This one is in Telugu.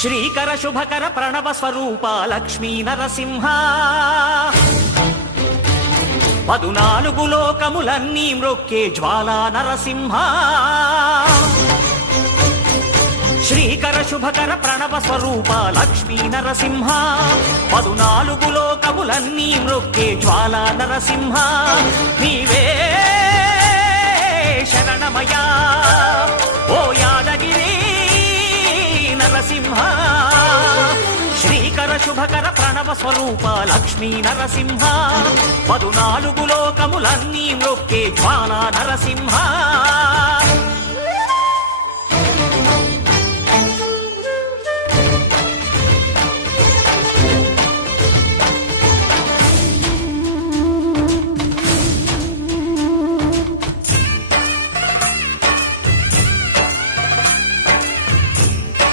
శ్రీకర శుభకర ప్రణవ స్వరూప లక్ష్మీ నరసింహ 14 లోకములన్నీ మ్రొక్కే జ్వాలా నరసింహ శ్రీకర శుభకర ప్రణవ స్వరూప లక్ష్మీ నరసింహ 14 లోకములన్నీ మ్రొక్కే జ్వాలా నరసింహ నీవే శరణమయా ఓ యాదగిరి నరసింహ శ్రీకర శుభకర ప్రణవ స్వరూప లక్ష్మీ నరసింహ 14 లోకములన్నీ మ్రొక్కే జ్వాలా నరసింహ